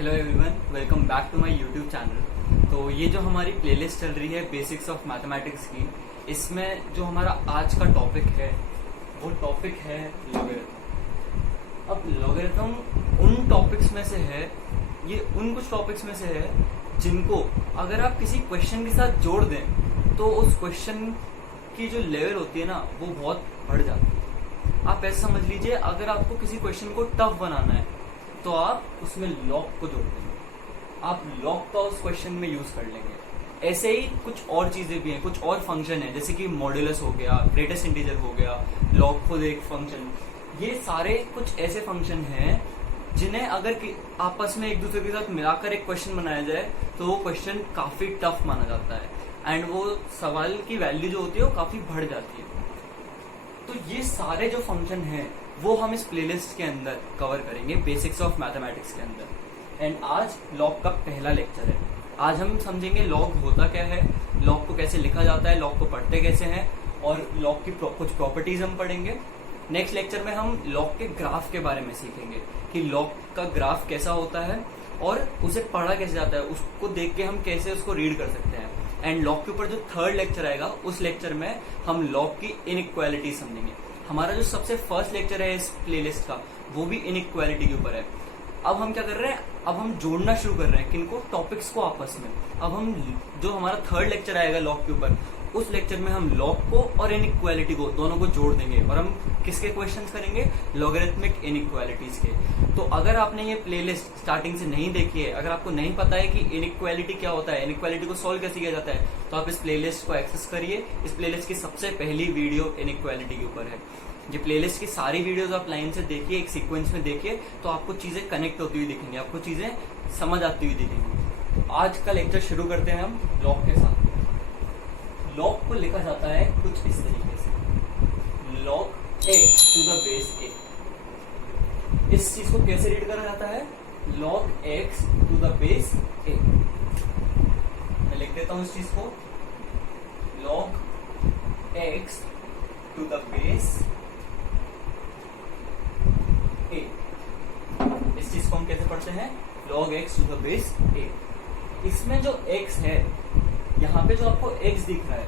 Hello everyone, welcome back to my YouTube channel. तो ये जो हमारी प्लेलिस्ट चल रही है बेसिक्स ऑफ मैथमेटिक्स की, इसमें जो हमारा आज का टॉपिक है वो टॉपिक है लॉगरिथम। अब लॉगरिथम उन टॉपिक्स में से है, ये उन कुछ टॉपिक्स में से है जिनको अगर आप किसी क्वेश्चन के साथ जोड़ दें तो उस क्वेश्चन की जो लेवल होती है ना वो बहुत बढ़ जाती है। आप ऐसा समझ लीजिए, अगर आपको किसी क्वेश्चन को टफ बनाना है तो आप उसमें लॉग को जोड़ देंगे, आप लॉग का उस क्वेश्चन में यूज कर लेंगे। ऐसे ही कुछ और चीजें भी हैं, कुछ और फंक्शन है जैसे कि मॉड्यूलस हो गया, ग्रेटेस्ट इंटीजर हो गया, लॉग खुद एक फंक्शन। ये सारे कुछ ऐसे फंक्शन हैं जिन्हें अगर आपस में एक दूसरे के साथ मिलाकर एक क्वेश्चन बनाया जाए तो वो क्वेश्चन काफी टफ माना जाता है एंड वो सवाल की वैल्यू जो होती है वो काफी बढ़ जाती है। तो ये सारे जो फंक्शन हैं वो हम इस प्लेलिस्ट के अंदर कवर करेंगे बेसिक्स ऑफ मैथमेटिक्स के अंदर। एंड आज लॉग का पहला लेक्चर है। आज हम समझेंगे लॉग होता क्या है, लॉग को कैसे लिखा जाता है, लॉग को पढ़ते कैसे हैं और लॉग की कुछ प्रॉपर्टीज हम पढ़ेंगे। नेक्स्ट लेक्चर में हम लॉग के ग्राफ के बारे में सीखेंगे कि लॉग का ग्राफ कैसा होता है और उसे पढ़ा कैसे जाता है, उसको देख के हम कैसे उसको रीड कर सकते हैं। एंड लॉग के ऊपर जो थर्ड लेक्चर आएगा उस लेक्चर में हम लॉग की इनइक्वालिटी समझेंगे। हमारा जो सबसे फर्स्ट लेक्चर है इस प्लेलिस्ट का वो भी इनइक्वालिटी के ऊपर है। अब हम क्या कर रहे हैं, अब हम जोड़ना शुरू कर रहे हैं किनको, टॉपिक्स को आपस में। अब हम जो हमारा थर्ड लेक्चर आएगा लॉग के ऊपर, उस लेक्चर में हम लॉग को और इनइक्वालिटी को दोनों को जोड़ देंगे और हम किसके क्वेश्चंस करेंगे, लॉगरिथमिक इनइक्वालिटीज के। तो अगर आपने ये प्लेलिस्ट स्टार्टिंग से नहीं देखी है, अगर आपको नहीं पता है कि इनइक्वालिटी क्या होता है, इनइक्वालिटी को सॉल्व कैसे किया जाता है, तो आप इस प्लेलिस्ट को एक्सेस करिए। इस प्लेलिस्ट की सबसे पहली वीडियो इनइक्वालिटी के ऊपर है। ये प्लेलिस्ट की सारी वीडियोस आप लाइन से देखिए, एक सीक्वेंस में देखिए, तो आपको चीजें कनेक्ट होती हुई दिखेंगी, आपको चीजें समझ आती हुई दिखेंगी। तो आज का लेक्चर शुरू करते हैं हम लॉग के साथ। लॉग को लिखा जाता है कुछ इस तरीके से, log x to the base a. इस चीज को कैसे रीड करा जाता है, log x to the base a. मैं लिख देता हूं इस चीज को, log x to the base a. इस चीज को हम कैसे पढ़ते हैं, log x to the base a। इसमें जो x है, यहाँ पे जो आपको x दिख रहा है,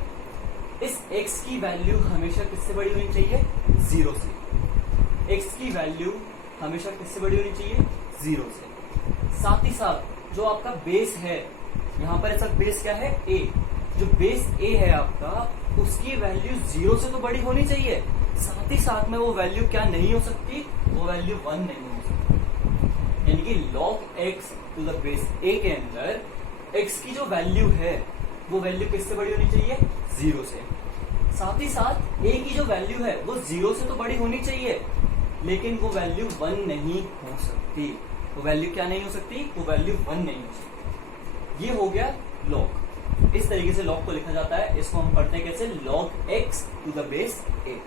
इस x की वैल्यू हमेशा किससे बड़ी होनी चाहिए, 0 से। x की वैल्यू हमेशा किससे बड़ी होनी चाहिए, 0 से। साथ ही साथ जो आपका बेस है, यहाँ पर ऐसा बेस क्या है, a। जो बेस a है आपका, उसकी वैल्यू 0 से तो बड़ी होनी चाहिए। साथ ही साथ में वो वैल्यू क्या नहीं हो सकती, वो वैल्यू 1 नहीं हो सकती। यानी कि log x to the base a के अंदर x की जो वैल्यू है वो वैल्यू किससे बड़ी होनी चाहिए, 0 से। साथ ही साथ a की जो वैल्यू है वो 0 से तो बड़ी होनी चाहिए, लेकिन वो वैल्यू 1 नहीं हो सकती। वो वैल्यू क्या नहीं हो सकती, वो वैल्यू 1 नहीं हो सकती। ये हो गया log। इस तरीके से log को लिखा जाता है। इसको हम पढ़ते हैं कैसे, log x to the base a,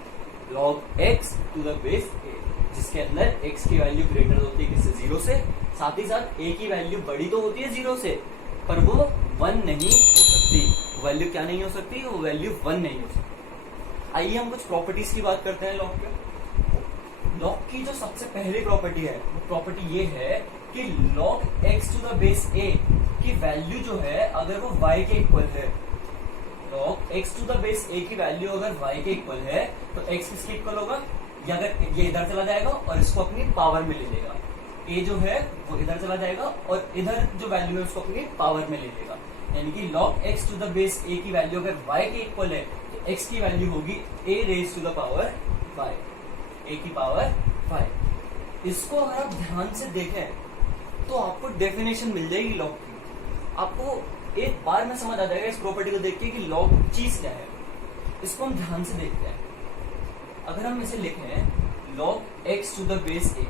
log x to the base a, जिसके अंदर x की वैल्यू ग्रेटर होती है किससे, 0 से। साथ ही साथ a की वैल्यू बड़ी तो होती है 0 से, पर वो 1 नहीं हो सकती। वैल्यू क्या नहीं हो सकती, वो वैल्यू 1 नहीं हो सकती। आइए हम कुछ प्रॉपर्टीज की बात करते हैं लॉग के। लॉग की जो सबसे पहली प्रॉपर्टी है वो प्रॉपर्टी ये है कि log x to the base a की वैल्यू जो है, अगर वो y के इक्वल है, log x to the base a की वैल्यू अगर y के इक्वल है तो x किसके इक्वल होगा, या अगर ये इधर चला जाएगा और इसको अपनी पावर में ले लेगा, a जो है वो इधर चला जाएगा और इधर जो वैल्यू है उसको अपनी पावर में ले लेगा। यानी कि log x to the base a की वैल्यू अगर y के इक्वल है तो x की वैल्यू होगी a raise to the power 5, a की पावर 5। इसको अगर आप ध्यान से देखें तो आपको डेफिनेशन मिल जाएगी लॉग की। आपको एक बार में समझ आ जाएगा इस प्रॉपर्टी को देख के कि लॉग चीज क्या है। इसको हम ध्यान से देखते हैं। अगर हम इसे लिखें log x to the base a,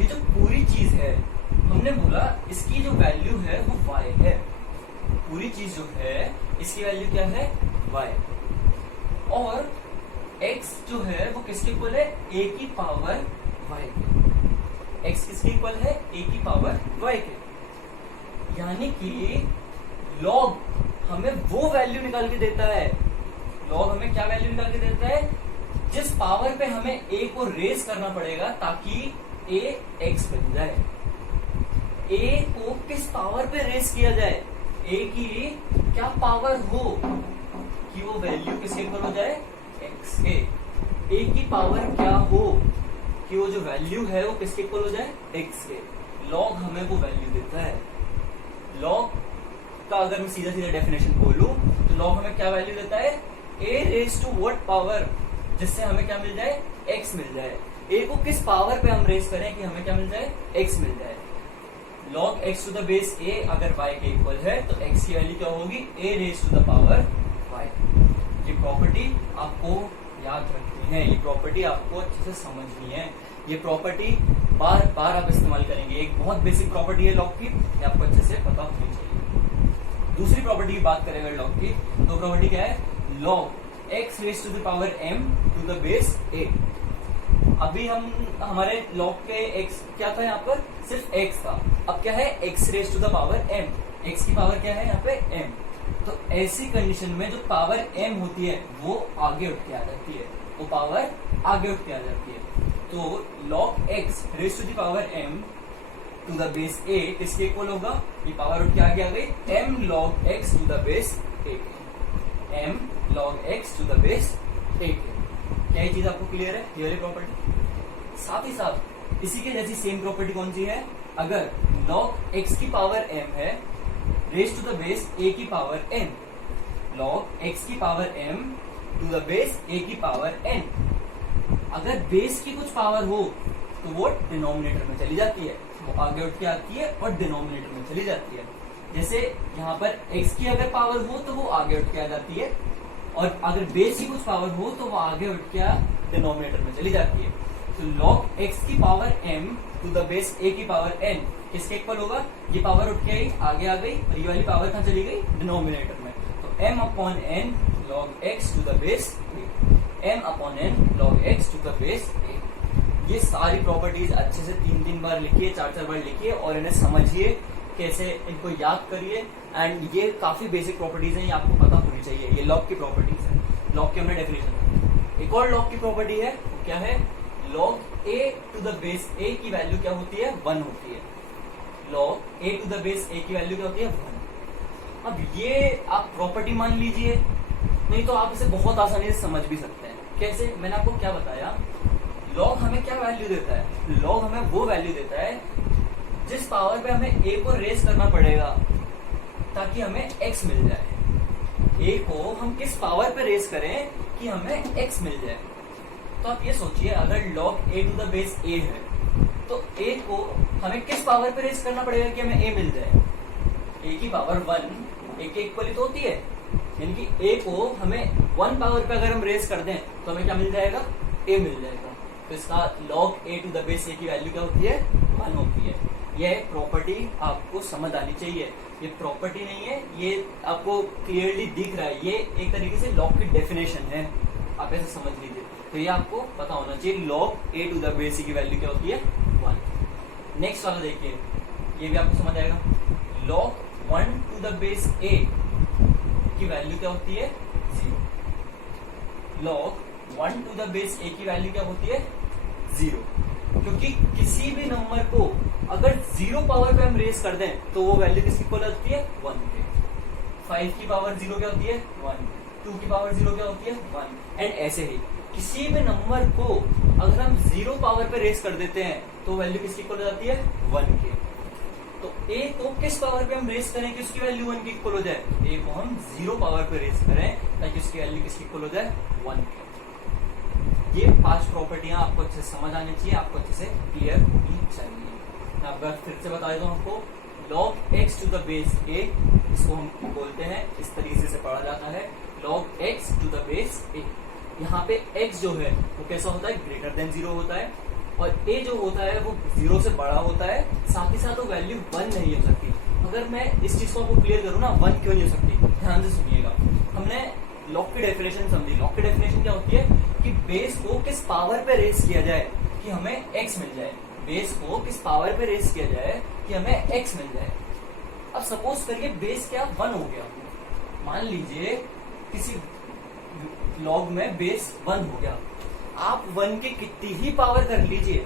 ये जो पूरी चीज है, हमने बोला इसकी जो वैल्यू है वो y है। पूरी चीज जो है इसकी वैल्यू क्या है, y। और x जो है वो किसके इक्वल है, a की पावर y के। x किसके इक्वल है, a की पावर y के। यानी कि log हमें वो वैल्यू निकाल के देता है, log हमें क्या वैल्यू निकाल के देता है, जिस पावर पे हमें a को रेज करना पड़ेगा ताकि a x बन जाए। ए को किस पावर पे रेस किया जाए, ए की क्या पावर हो कि वो वैल्यू किसके इक्वल हो जाए, एक्स के। ए की पावर क्या हो कि वो जो वैल्यू है वो किसके इक्वल हो जाए, एक्स के। लॉग हमें वो वैल्यू देता है। लॉग का अगर मैं सीधा सीधा डेफिनेशन बोलूं तो लॉग हमें क्या वैल्यू देता है, ए रेस टू व्हाट पावर, जिससे हमें क्या मिल जाए, एक्स मिल जाए। ए को किस पावर पे हम रेस करें कि हमें क्या मिल जाए, एक्स मिल जाए। log x to the base a अगर y के इक्वल है तो x की वैल्यू क्या होगी, a raise to the power y। ये प्रॉपर्टी आपको याद रखनी है, ये प्रॉपर्टी आपको अच्छे से समझनी है। ये प्रॉपर्टी बार बार आप इस्तेमाल करेंगे। एक बहुत बेसिक प्रॉपर्टी है लॉग की, ये आपको अच्छे से पता होनी चाहिए। दूसरी प्रॉपर्टी की बात करेंगे लॉग की, तो प्रॉपर्टी क्या है, log x raise to the power m to the base a। अभी हमारे लॉग के x क्या था, यहाँ पर सिर्फ x था। अब क्या है, x raise to the power m, x की पावर क्या है यहाँ पे m। तो ऐसी कंडीशन में जो पावर m होती है वो आगे उठ के आ जाती है, वो पावर आगे उठ के आ जाती है। तो log x raise to the power m to the base a किसके इक्वल होगा, ये पावर उठ के आगे आ गई, m log x to the base a, m log x to the base a। क्या ये चीज आपको क्लियर है, ये वाली प्रॉपर्टी। साथ ही साथ इसी के जैसी सेम प्रॉपर्टी कौन सी है, अगर log x की पावर m है raise to the base a की पावर n, log x की power m to the base a की पावर n, अगर बेस की कुछ पावर हो तो वो डिनोमिनेटर में चली जाती है, वो आगे उठ के आती है और डिनोमिनेटर में चली जाती है। जैसे यहाँ पर x की अगर पावर हो तो वो आगे उठ के आ जाती है, और अगर बेस की कुछ पावर हो तो वो आगे उठ के डिनोमिनेटर में चली जाती है। तो log x की power m to the base a की पावर n किसके इक्वल होगा, ये पावर उठ के आई आगे आ गई और ये वाली पावर कहाँ चली गई, डिनोमिनेटर में। तो m upon n log x to the base a, m upon n log x to the base a। ये सारी प्रॉपर्टीज अच्छे से 3 बार लिखिए, 4 बार लिखिए और इन्हें समझिए, कैसे इनको याद करिए। एंड ये काफी बेसिक प्रॉपर्टीज हैं, ये आपको पता होनी चाहिए। ये लॉग की प्रॉपर्टीज है, लॉग की हमने डेफिनेशन। एक और लॉग की प्रॉपर्टी है, क्या है, log a to the base a की वैल्यू क्या होती है, 1 होती है। log a to the base a की वैल्यू क्या होती है, 1। अब ये आप प्रॉपर्टी मान लीजिए, नहीं तो आप इसे बहुत आसानी से समझ भी सकते हैं। कैसे, मैंने आपको क्या बताया, log हमें क्या वैल्यू देता है, log हमें वो वैल्यू देता है जिस पावर पे हमें a को रेस करना पड़ेगा ताकि हमें x मिल जाए। a को हम किस पावर पे रेस करें कि हमें x मिल जाए। तो आप ये सोचिए, अगर log a to the base a है तो a को हमें किस पावर पे रेस करना पड़ेगा कि हमें a मिल जाए। a की पावर 1 a के इक्वल तो होती है, यानी कि a को हमें 1 पावर पे अगर हम रेस कर दें तो हमें क्या मिल जाएगा, a मिल जाएगा। तो इसका log a to the base a की वैल्यू क्या होती है, 1 होती है। यह प्रॉपर्टी आपको समझ आनी चाहिए। ये प्रॉपर्टी नहीं है, ये आपको क्लियरली दिख रहा है, ये एक तरीके से लॉग की डेफिनेशन है, आप ऐसे समझ लीजिए। तो ये आपको पता होना चाहिए, log a to the base a की वैल्यू क्या होती है, 1। नेक्स्ट वाला देखिए, ये भी आपको समझ आएगा। log 1 to the base a की वैल्यू क्या होती है, 0। log 1 to the base a की वैल्यू क्या होती है, 0, क्योंकि किसी भी नंबर को अगर 0 पावर पे हम रेस कर दें तो वो वैल्यू किसकी इक्वल होती है, 1 के। 5 की पावर 0 क्या होती है, 1। 2 की पावर 0 क्या होती है, 1। एंड ऐसे ही किसी भी नंबर को अगर हम 0 पावर पे रेस कर देते हैं तो वैल्यू किसकी इक्वल हो जाती है, 1 के। तो a को किस पावर पे हम रेस करें कि उसकी वैल्यू 1 की इक्वल हो जाए, a को हम 0 पावर पे रेस करें ताकि उसकी वैल्यू किसकी इक्वल हो जाए, 1 के। ये 5 प्रॉपर्टियां आपको अच्छे से समझ आनी चाहिए, आपको अच्छे से क्लियर होनी चाहिए। मैं अब फिर से बता देता हूँ आपको, log x to the base a, इसको हम बोलते हैं, इस तरीके से पढ़ा जाता है, log x to the base a। यहाँ पे x जो है वो कैसा होता है, ग्रेटर देन 0 होता है, और a जो होता है वो 0 से बड़ा होता है, साथ ही साथ वो वैल्यू 1 नहीं हो सकती। अगर मैं इस चीज को आपको क्लियर करूँ ना, 1 क्यों नहीं हो सकती, ध्यान से सुनिएगा। हमने लॉग की डेफिनेशन समझी। लॉग की डेफिनेशन क्या होती है कि बेस को किस पावर पे रेस किया जाए कि हमें x मिल जाए। बेस को किस पावर पे रेस किया जाए कि हमें x मिल जाए। अब सपोज करिए बेस क्या 1 हो गया, मान लीजिए किसी लॉग में बेस 1 हो गया, आप 1 की कितनी ही पावर कर लीजिए,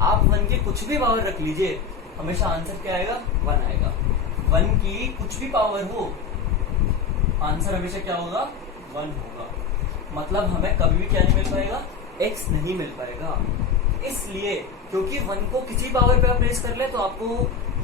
आप 1 के कुछ भी पावर रख लीजिए, हमेशा आंसर क्या आएगा, 1 आएगा। 1 की कुछ भी पावर हो, आंसर हमेशा क्या होगा, 1 होगा। मतलब हमें कभी भी क्या नहीं मिल पाएगा, x नहीं मिल पाएगा। इसलिए क्योंकि 1 को किसी पावर पे आप रेज कर ले तो आपको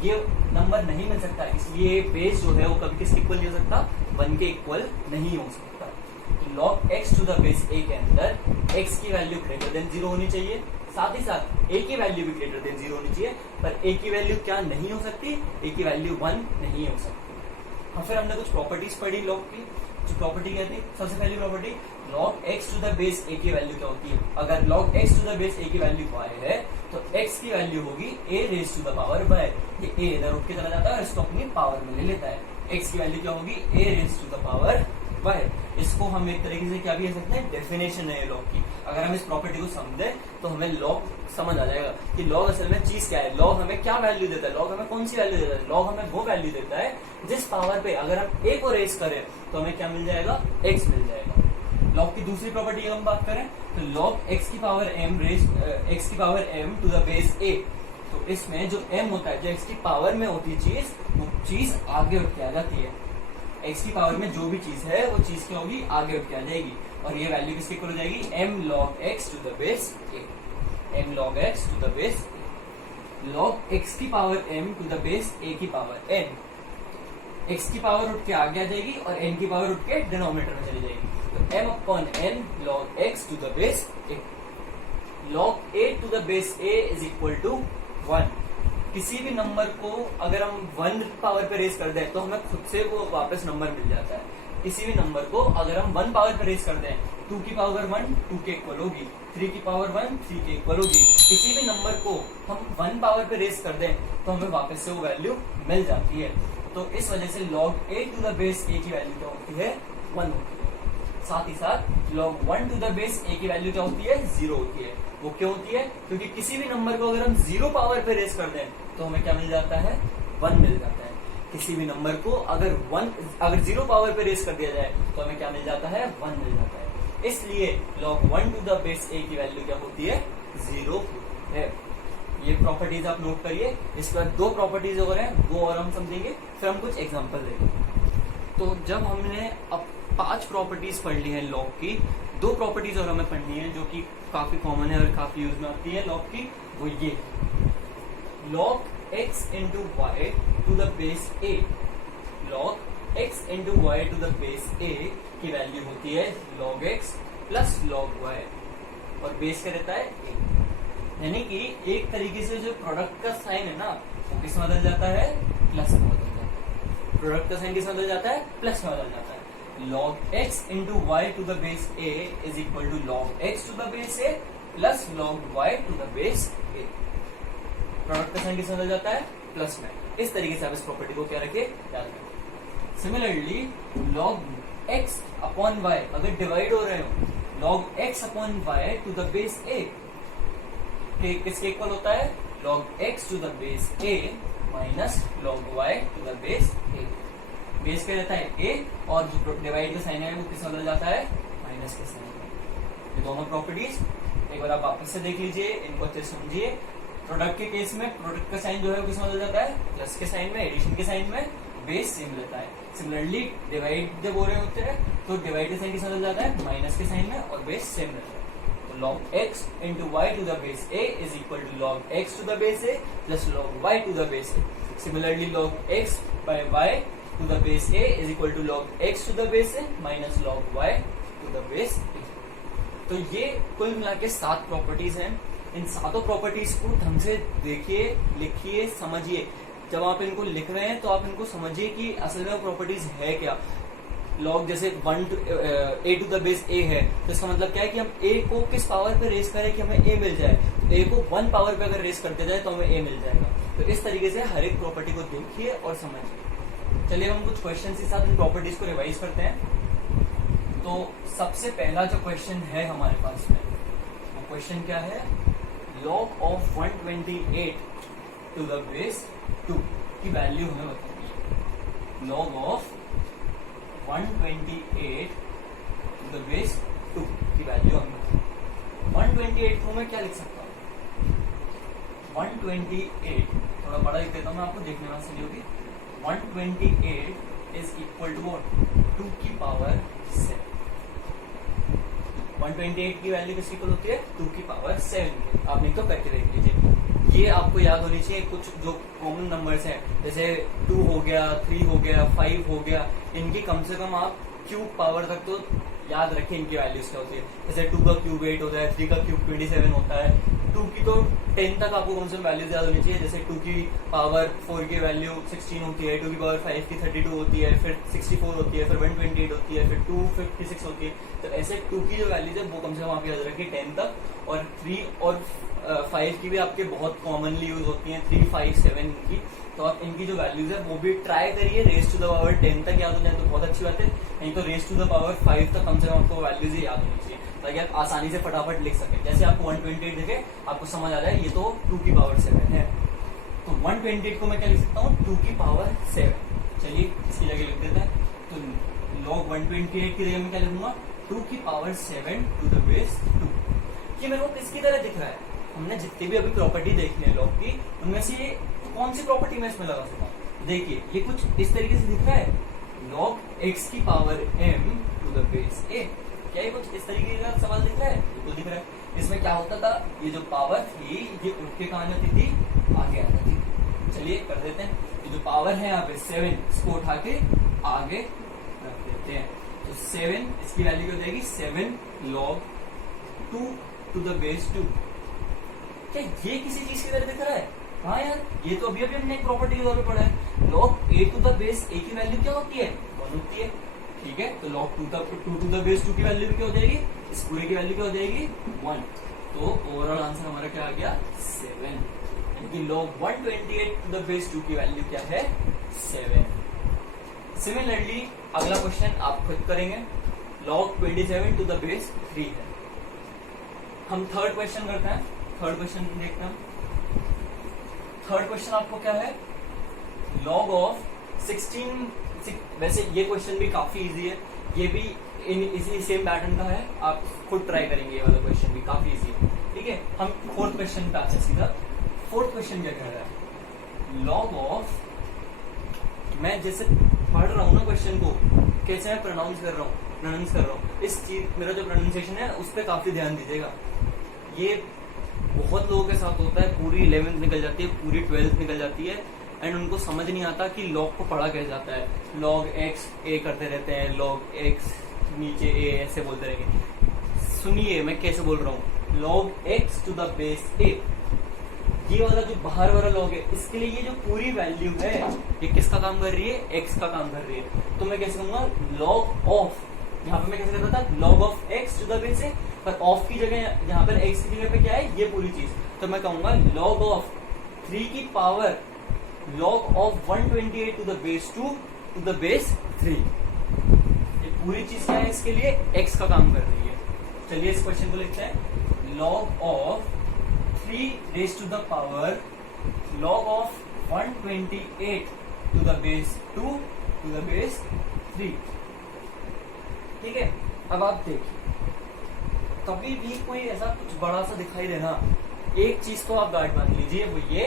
ये नंबर नहीं मिल सकता, इसलिए बेस जो है वो कभी किसके इक्वल नहीं हो सकता, 1 के इक्वल नहीं हो सकता। तो log x to the base a के अंदर x की वैल्यू ग्रेटर देन 0 होनी चाहिए, साथ ही साथ a की वैल्यू भी ग्रेटर देन 0 होनी चाहिए। पर a की वैल्यू क्या नहीं हो सकती, a की वैल्यू 1 नहीं हो सकती। और फिर हमने कुछ प्रॉपर्टीज पढ़ी log की। जो प्रॉपर्टी क्या थी, सबसे पहली property log x to the base a की वैल्यू क्या होती है, अगर log x to the base a की वैल्यू y है तो x की वैल्यू होगी a raise to the power y। ये a इधर उठ के चला जाता है और इसको अपनी पावर में ले लेता है। x की वैल्यू क्या होगी, a raise to the power y। इसको हम एक तरीके से क्या भी कह सकते हैं, डेफिनेशन है log की। अगर हम इस प्रॉपर्टी को समझे तो हमें log समझ आ जाएगा कि log असल में चीज क्या है, log हमें क्या वैल्यू देता है, log हमें कौन सी वैल्यू देता है। log हमें वो वैल्यू देता है जिस पावर पे अगर हम a को रेज करें तो हमें क्या मिल जाएगा, x मिल जाएगा। log की दूसरी प्रॉपर्टी की हम बात करें तो log x की power m to the base a। तो इसमें जो m होता है, जो x की पावर में होती है चीज, वो चीज आगे उठ के आ जाती है। x की पावर में जो भी चीज है वो चीज क्या होगी, आगे उठ के आ जाएगी। और ये वैल्यू किसके इक्वल हो जाएगी, m log x to the base a। m log x to the base a। log x की power m to the base a की पावर n। x की पावर उठ के आगे आ जाएगी और n की पावर उठ के डिनोमिनेटर में चली जाएगी। तो m upon n log x to the base a। log a to the base a is equal to 1। किसी भी नंबर को अगर हम 1 पावर पे रेज कर दें तो हमें खुद से वो वापस नंबर मिल जाता है। किसी भी नंबर को अगर हम 1 पावर पे रेज कर दें, 2 की पावर 1 2 के इक्वल होगी, 3 की पावर 1 3 के इक्वल होगी। किसी भी नंबर को हम 1 पावर पे रेज कर दें तो हमें वापस से वो वैल्यू मिल जाती है। तो इस वजह से log a to the base a की वैल्यू क्या होती है, 1 होती है। साथ ही साथ log 1 to the base a की वैल्यू क्या होती है, 0 होती है। वो क्यों होती है, क्योंकि किसी भी नंबर को अगर हम 0 पावर पे रेज कर दें तो हमें क्या मिल जाता है, 1 मिल जाता है। किसी भी नंबर को अगर 0 पावर पे रेज कर दिया जाए तो हमें क्या मिल जाता है, 1 मिल जाता है। इसलिए log 1 to the base a की वैल्यू क्या होती है, 0 है। ये प्रॉपर्टीज आप नोट करिए। इसके बाद 2 प्रॉपर्टीज और हैं, वो और हम समझेंगे, फिर हम कुछ एग्जांपल देंगे। तो जब हमने अब 5 प्रॉपर्टीज पढ़ ली है log की, 2 प्रॉपर्टीज और हमें पढ़नी है जो कि काफी कॉमन है और काफी यूज में आती है log की। वो ये log x into y to the base a। log x into y to the base a की वैल्यू होती है log x plus log y और बेस क्या रहता है a। यानी कि एक तरीके से जो प्रोडक्ट का साइन है ना, वो किस में बदल जाता है, प्लस में बदल जाता है। प्रोडक्ट का साइन किस में बदल जाता है, प्लस में बदल जाता है। log x into y to the base a is equal to log x to the base a plus log y to the base a। Product का साइन किस में बदल जाता है, प्लस में। इस तरीके से आप इस प्रॉपर्टी को क्या रखे, याद रखें। Similarly log x upon y अगर डिवाइड हो रहे हो, log x upon y to the base a किसके इक्वल होता है, log x to the base a minus log y to the base a। Base पे रहता है a और जो डिवाइड का साइन है वो किस में बदल जाता है, माइनस के साइन में। ये दोनों प्रॉपर्टीज एक बार आप वापस से देख लीजिए, इनको अच्छे से समझिए। प्रोडक्ट के केस में प्रोडक्ट का साइन जो है वो किस में बदल जाता है, प्लस के साइन में, एडिशन के साइन में, बेस सेम रहता है। सिमिलरली डिवाइड जब हो रहे होते हैं तो डिवाइड का साइन किस में बदल जाता है, माइनस के साइन में, और बेस सेम रहता है। log x into y to the base a is equal to log x to the base a plus log y to the base a. Similarly, log x by y to the base a is equal to log x to the base a minus log y to the base a. तो ये कुल मिला के 7 properties हैं। इन 7 properties को ढंग से देखिए, लिखिए, समझिए। जब आप इनको लिख रहे हैं तो आप इनको समझिए कि असल में प्रॉपर्टीज है क्या। log जैसे 1 to a to the base a है, तो इसका मतलब क्या है कि हम a को किस पावर पे रेज करें कि हमें a मिल जाए। तो a को 1 पावर पे अगर रेज करते जाए तो हमें a मिल जाएगा। तो इस तरीके से हर एक प्रॉपर्टी को देखिए और समझिए। चलिए हम कुछ क्वेश्चन के साथ इन प्रॉपर्टीज को रिवाइज करते हैं। तो सबसे पहला जो क्वेश्चन है हमारे पास में, वो क्वेश्चन क्या है, log of 128 to the base 2 की वैल्यू हमें बतानी है। log of 128 to the base 2 की वैल्यू हमें 128 को मैं क्या लिख सकता हूँ, 128, थोड़ा बड़ा लिख देता हूँ मैं आपको, देखने में आसानी होगी। 128 इज इक्वल टू व्हाट, 2 की पावर 7। 128 की वैल्यू किसकी इक्वल होती है, 2 की पावर 7। आप नहीं तो करके देख लीजिए। ये आपको याद होनी चाहिए। कुछ जो कॉमन नंबर्स हैं जैसे 2 हो गया, 3 हो गया, 5 हो गया, इनकी कम से कम आप क्यूब पावर तक तो याद रखें इनकी वैल्यूज क्या होती है। जैसे 2 का क्यूब 8 होता है, 3 का क्यूब 27 होता है, 2 की तो 10 तक आपको कम से कम वैल्यूज याद होनी चाहिए। जैसे 2 की पावर 4 की वैल्यू 16 होती है, 2 की पावर 5 की 32 होती है, फिर 64 होती है, फिर 128 होती है, फिर 256 होती है। तो ऐसे 2 की जो वैल्यूज है वो कम से कम आप याद रखिए 10 तक। और 3 और 5 की भी आपके बहुत कॉमनली यूज होती हैं, 3, 5, 7 की। तो आप इनकी जो वैल्यूज है वो भी ट्राई करिए, रेस टू द पावर 10 तक याद हो जाए तो बहुत अच्छी बात है, नहीं तो रेस टू द पावर 5 तक कम से कम आपको वैल्यूज ही याद होनी चाहिए, ताकि आप आसानी से फटाफट लिख सकें। जैसे आपको 128 देखे आपको समझ आ जाए ये तो 2 की पावर 7 है, तो 128 को मैं क्या लिख सकता हूँ, 2 की पावर 7। चलिए इसकी जगह लिख देते हैं। तो log 128 की जगह मैं क्या लिखूंगा, 2 की पावर 7 टू द बेस 2। ये मेरे को किसकी तरह दिख रहा है, हमने जितनी भी अभी प्रॉपर्टी देखी है लॉग की, उनमें से ये कौन सी प्रॉपर्टी मैं इसमें लगा सकता हूँ। देखिए ये कुछ इस तरीके से दिख रहा है, log x की power m to the base a। क्या ये कुछ इस तरीके का सवाल दिख रहा है, बिल्कुल दिख रहा है। इसमें क्या होता था, ये जो पावर थी ये उठ के कहाँ जाती थी, आगे आ जाती थी। चलिए कर देते हैं, ये जो पावर है यहाँ पे 7, इसको उठा के आगे रख देते हैं। तो 7 इसकी वैल्यू क्या हो जाएगी, 7 log 2 टू द बेस 2। क्या ये किसी चीज की तरह दिख रहा है, हाँ यार ये तो अभी हमने एक प्रॉपर्टी के तौर पे पढ़ा है। log a to the base a की वैल्यू क्या होती है, 1 होती है, ठीक है। तो log 2 टू द बेस 2 की वैल्यू भी क्या हो जाएगी, इस पूरे की वैल्यू क्या हो जाएगी, 1। तो ओवरऑल आंसर हमारा क्या आ गया, 7। यानी log 128 टू द बेस 2 की वैल्यू क्या है, 7। सिमिलरली अगला क्वेश्चन आप खुद करेंगे, log 27 टू द बेस 3 है। हम थर्ड क्वेश्चन करते हैं, थर्ड क्वेश्चन देखते हैं। थर्ड क्वेश्चन आपको क्या है, log ऑफ 16। वैसे ये क्वेश्चन भी काफी इजी है, ये भी इसी सेम पैटर्न का है, आप खुद ट्राई करेंगे। ये वाला क्वेश्चन भी काफी इजी है, ठीक है। हम फोर्थ क्वेश्चन पे आते हैं सीधा। फोर्थ क्वेश्चन क्या कह रहा है, log ऑफ, मैं जैसे पढ़ रहा हूँ ना क्वेश्चन को, कैसे मैं प्रोनाउंस कर रहा हूँ, इस चीज मेरा जो प्रोनाउंसिएशन है उस पर काफी ध्यान दीजिएगा। ये बहुत लोगों के साथ होता है, पूरी 11th निकल जाती है, पूरी 12th निकल जाती है, एंड उनको समझ नहीं आता कि log को पढ़ा कैसे जाता है। log x a करते रहते हैं, log x नीचे a ऐसे बोलते रहेंगे। सुनिए मैं कैसे बोल रहा हूँ, log x to the base a, ये वाला जो बाहर वाला log है, इसके लिए ये जो पूरी वैल्यू है ये किसका काम कर रही है, x का काम कर रही है। तो मैं कैसे कहूंगा, log ऑफ, यहाँ पे मैं कैसे कहता था, log of x to the base a, पर ऑफ की जगह यहाँ पर x की जगह पे क्या है, ये पूरी चीज। तो मैं कहूंगा log ऑफ 3 की power log of 128 to the base 2 to the base 3। ये पूरी चीज क्या है, इसके लिए x का काम कर रही है। चलिए इस क्वेश्चन को लिखते हैं, log of 3 raise to the power log of 128 to the base 2 to the base 3। ठीक है, अब आप देखिए, कभी भी कोई ऐसा कुछ बड़ा सा दिखाई देना, एक चीज तो आप गाइड मान लीजिए, वो ये,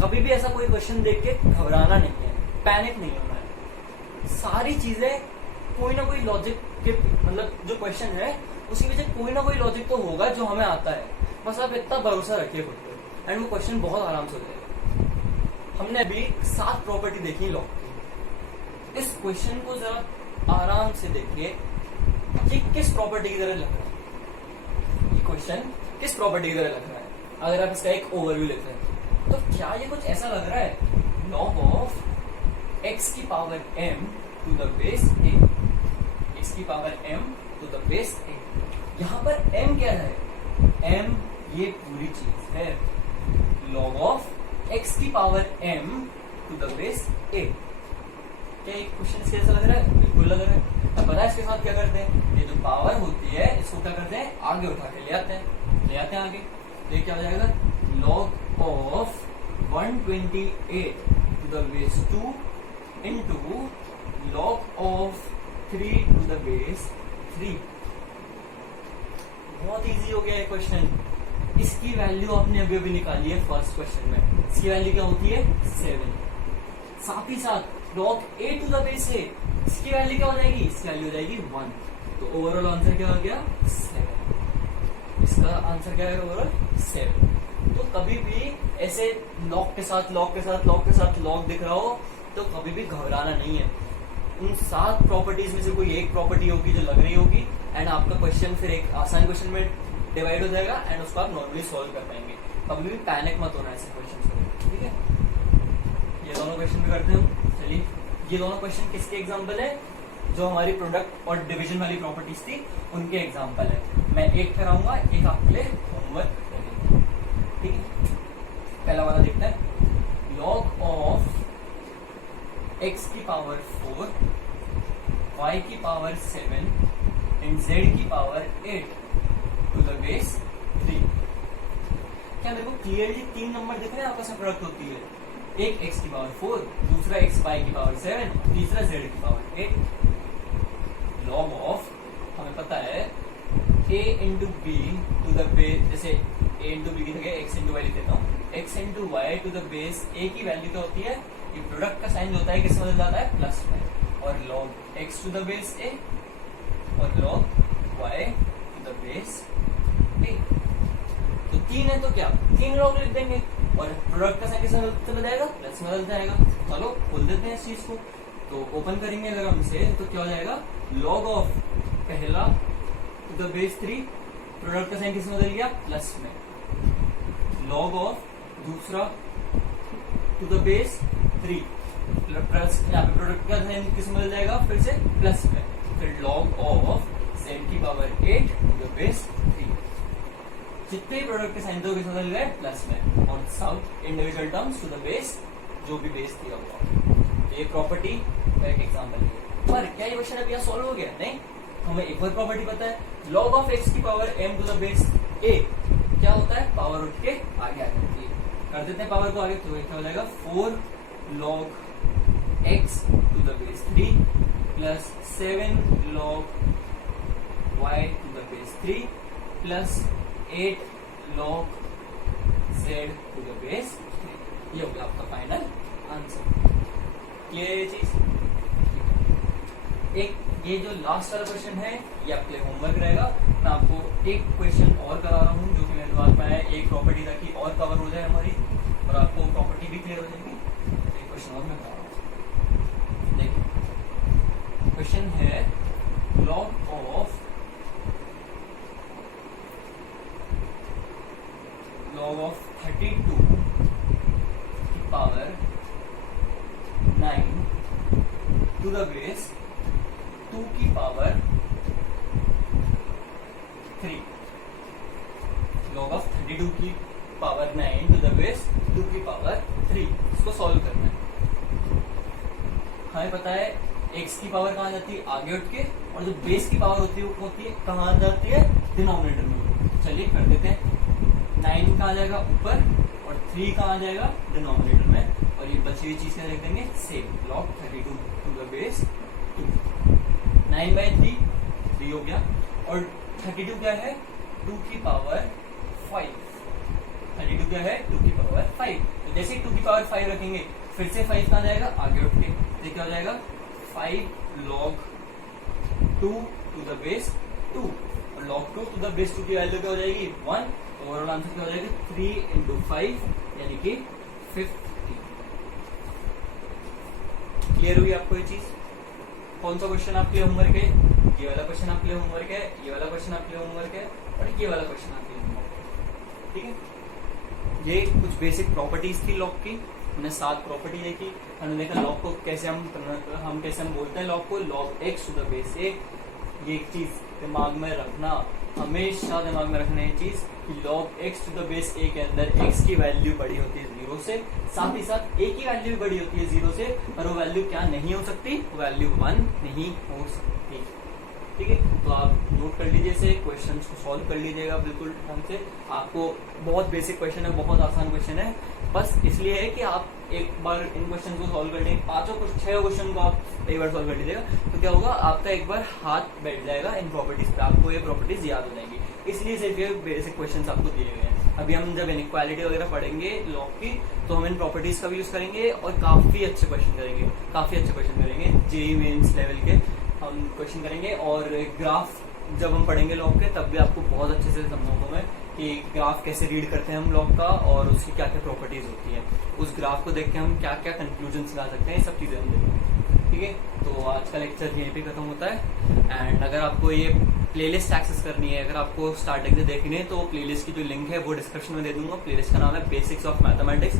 कभी भी ऐसा कोई क्वेश्चन देख के घबराना नहीं है, पैनिक नहीं होना है। सारी चीजें कोई ना कोई लॉजिक के, मतलब जो क्वेश्चन है उसके पीछे कोई ना कोई लॉजिक तो होगा जो हमें आता है, बस आप इतना भरोसा रखिए खुद पे, एंड वो क्वेश्चन बहुत आराम से हो जाएगा। हमने अभी 7 प्रॉपर्टी देखी लॉ की, इस क्वेश्चन को जरा आराम से देखिए, ये किस प्रॉपर्टी की तरह लग रहा है, ये क्वेश्चन किस प्रॉपर्टी की तरह लग रहा है। अगर आप इसका एक ओवरव्यू लेते हैं तो क्या ये कुछ ऐसा लग रहा है, log ऑफ x की power m to the base a, x की power m to the base a। यहाँ पर m क्या है, m ये पूरी चीज है, log ऑफ x की power m to the base a। क्या ये क्वेश्चन कैसा लग रहा है, बिल्कुल लग रहा है। अब पता है इसके साथ क्या करते हैं, ये जो पावर होती है इसको क्या करते हैं, आगे उठा के ले आते हैं आगे। तो ये क्या हो जाएगा, log of 128 to the base 2 into log of 3 to the base 3। बहुत इजी हो गया है क्वेश्चन, इसकी वैल्यू आपने अभी अभी निकाली है फर्स्ट क्वेश्चन में, इसकी वैल्यू क्या होती है 7। साथ ही साथ log a to the base a, इसकी वैल्यू क्या हो जाएगी, इसकी वैल्यू हो जाएगी 1। तो ओवरऑल आंसर क्या हो गया 7। इसका आंसर क्या है ओवरऑल 7। तो कभी भी ऐसे लॉग के साथ लॉग दिख रहा हो तो कभी भी घबराना नहीं है। उन 7 प्रॉपर्टीज में से कोई एक प्रॉपर्टी होगी जो लग रही होगी एंड आपका क्वेश्चन फिर एक आसान क्वेश्चन में डिवाइड हो जाएगा एंड उसको आप नॉर्मली सॉल्व कर पाएंगे। कभी भी पैनिक मत होना ऐसे क्वेश्चन को, ठीक है। ये दोनों क्वेश्चन भी करते हैं हम। चलिए, ये दोनों क्वेश्चन किसके एग्जाम्पल है, जो हमारी प्रोडक्ट और डिवीजन वाली प्रॉपर्टीज थी उनके एग्जाम्पल है। मैं एक कराऊंगा, एक आपके लिए होमवर्क करेंगे, ठीक है। पहला वाला देखते हैं, लॉग ऑफ x की पावर 4, y की पावर 7 एंड z की पावर 8 टू द बेस 3। क्या मेरे को क्लियरली 3 नंबर दिख रहे हैं आपस में प्रोडक्ट होती है, एक x की पावर 4, दूसरा x y की पावर 7, तीसरा z की पावर 8। लॉग ऑफ हमें पता है a into B to the base, जैसे a इंटू बी की जगह x इंटू वाई लिख देता हूँ, x into y to the base a की वैल्यू क्या होती है, ये प्रोडक्ट का साइन होता है किसमें बदल जाता है प्लस में, और log x to the base a और log y to the base a। तो 3 है तो क्या 3 log लिख देंगे और प्रोडक्ट का साइन किसमें बदल जाएगा प्लस में बदल जाएगा। चलो खोल देते हैं इस चीज को, तो ओपन करेंगे अगर हमसे तो क्या हो जाएगा, log ऑफ पहला टू द बेस 3, प्रोडक्ट का साइन किसमें बदल गया प्लस में, log ऑफ दूसरा टू द बेस 3 प्लस, यहाँ पे प्रोडक्ट का साइन किसमें बदल जाएगा फिर से प्लस में, फिर log ऑफ z की पावर 8 टू द बेस 3। जितने भी प्रोडक्ट के साइन थे किसमें बदल गए प्लस में, और सब individual terms to the base जो भी बेस दिया हुआ। ये प्रॉपर्टी का एक एग्जाम्पल है। पर क्या ये क्वेश्चन अभी सॉल्व हो गया, नहीं, हमें एक और प्रॉपर्टी पता है, log ऑफ x की power m to the base a क्या होता है, पावर उठ के आगे आ जाती है, कर देते हैं पावर को आगे, तो क्या हो जाएगा 4 log x to the base 3 plus 7 log y to the base 3 plus 8 log z to the base 3। ये हो गया आपका फाइनल आंसर। क्लियर है ये चीज। एक ये जो लास्ट वाला क्वेश्चन है ये आपके लिए होमवर्क रहेगा। मैं आपको एक क्वेश्चन और करा रहा हूँ जो कि मेरे दिमाग में आया, एक प्रॉपर्टी ताकि और कवर हो जाए हमारी और आपको प्रॉपर्टी भी क्लियर हो जाएगी। एक क्वेश्चन और मैं करा रहा हूँ, देखिए क्वेश्चन है log ऑफ 32 की पावर 9 टू द बेस 2 की पावर 3। log ऑफ 32 की पावर 9 टू द बेस 2 की पावर 3, इसको सॉल्व करना है। हमें पता है x की पावर कहाँ जाती है आगे उठ के, और जो बेस की पावर होती है वो होती है कहाँ जाती है डिनोमिनेटर में। चलिए कर देते हैं, 9 कहाँ जाएगा ऊपर और 3 कहाँ जाएगा डिनोमिनेटर में, और ये बची हुई चीज क्या लिख देंगे same, log 32 to the base 2। 9/3 3 हो गया, और 32 क्या है 2 की पावर 5। 32 क्या है 2 की पावर 5। तो जैसे ही 2 की पावर 5 रखेंगे फिर से 5 कहाँ जाएगा आगे उठ के, तो क्या हो जाएगा 5 log 2 टू द बेस 2, और log 2 टू द बेस 2 की वैल्यू क्या हो जाएगी 1। ओवरऑल आंसर क्या हो जाएगा 3 इंटू 5 यानी कि 50। क्लियर हुई आपको ये चीज। कौन सा क्वेश्चन आपके लिए होमवर्क है, ये वाला क्वेश्चन आपके लिए होमवर्क है, ये वाला क्वेश्चन आपके लिए होमवर्क है, और ये वाला क्वेश्चन आपके लिए होमवर्क है, ठीक है। ये कुछ बेसिक प्रॉपर्टीज थी लॉग की, हमने 7 प्रॉपर्टी देखी, हमने देखा लॉग को कैसे हम कैसे बोलते हैं लॉग को, log x to the base a। ये एक चीज दिमाग में रखना, हमेशा दिमाग में रखना ये चीज कि log x to the base a के अंदर x की वैल्यू बड़ी होती है 0 से, साथ ही साथ a की वैल्यू भी बड़ी होती है 0 से, पर वो वैल्यू क्या नहीं हो सकती, वैल्यू 1 नहीं हो सकती, ठीक है। तो आप नोट कर लीजिए इसे, क्वेश्चन को सॉल्व कर लीजिएगा बिल्कुल ढंग से। आपको बहुत बेसिक क्वेश्चन है, बहुत आसान क्वेश्चन है, बस इसलिए है कि आप एक बार इन क्वेश्चन को सॉल्व कर लेंगे, 6 क्वेश्चन को आप एक बार सॉल्व कर लीजिएगा, तो क्या होगा आपका एक बार हाथ बैठ जाएगा इन प्रॉपर्टीज पे, आपको ये प्रॉपर्टीज याद हो जाएंगी। इसलिए सिर्फ ये बेसिक क्वेश्चन आपको दिए गए हैं। अभी हम जब इनइक्वालिटी वगैरह पढ़ेंगे लॉग की, तो हम इन प्रॉपर्टीज का भी यूज करेंगे और काफी अच्छे क्वेश्चन करेंगे जेईई मेंस लेवल के हम क्वेश्चन करेंगे। और ग्राफ जब हम पढ़ेंगे लॉग के, तब भी आपको बहुत अच्छे से समझाऊंगा मैं कि ग्राफ कैसे रीड करते हैं हम लॉग का और उसकी क्या क्या प्रॉपर्टीज होती है। उस ग्राफ को देख के हम क्या क्या कंक्लूजन ला सकते हैं, ये सब चीजें हम देखेंगे। ठीक है, तो आज का लेक्चर यहीं पे खत्म होता है। एंड अगर आपको ये प्लेलिस्ट एक्सेस करनी है, अगर आपको स्टार्टिंग से देखनी है, तो प्लेलिस्ट की जो लिंक है वो डिस्क्रिप्शन में दे दूंगा। प्लेलिस्ट का नाम है बेसिक्स ऑफ मैथमेटिक्स।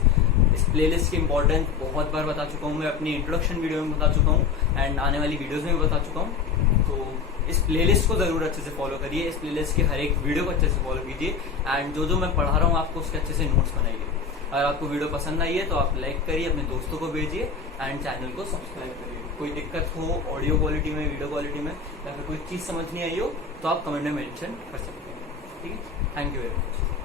इस प्लेलिस्ट की इंपॉर्टेंस बहुत बार बता चुका हूँ मैं, अपनी इंट्रोडक्शन वीडियो में बता चुका हूँ एंड आने वाली वीडियोज में भी बता चुका हूँ। तो इस प्लेलिस्ट को जरूर अच्छे से फॉलो करिए, इस प्लेलिस्ट के हर एक वीडियो को अच्छे से फॉलो कीजिए एंड जो जो मैं पढ़ा रहा हूँ आपको उसके अच्छे से नोट्स बनाइए। अगर आपको वीडियो पसंद आई है तो आप लाइक करिए, अपने दोस्तों को भेजिए एंड चैनल को सब्सक्राइब करिए। कोई दिक्कत हो ऑडियो क्वालिटी में, वीडियो क्वालिटी में, या फिर कोई चीज समझ नहीं आई हो तो आप कमेंट में मेंशन कर सकते हैं। ठीक है, थैंक यू वेरी मच।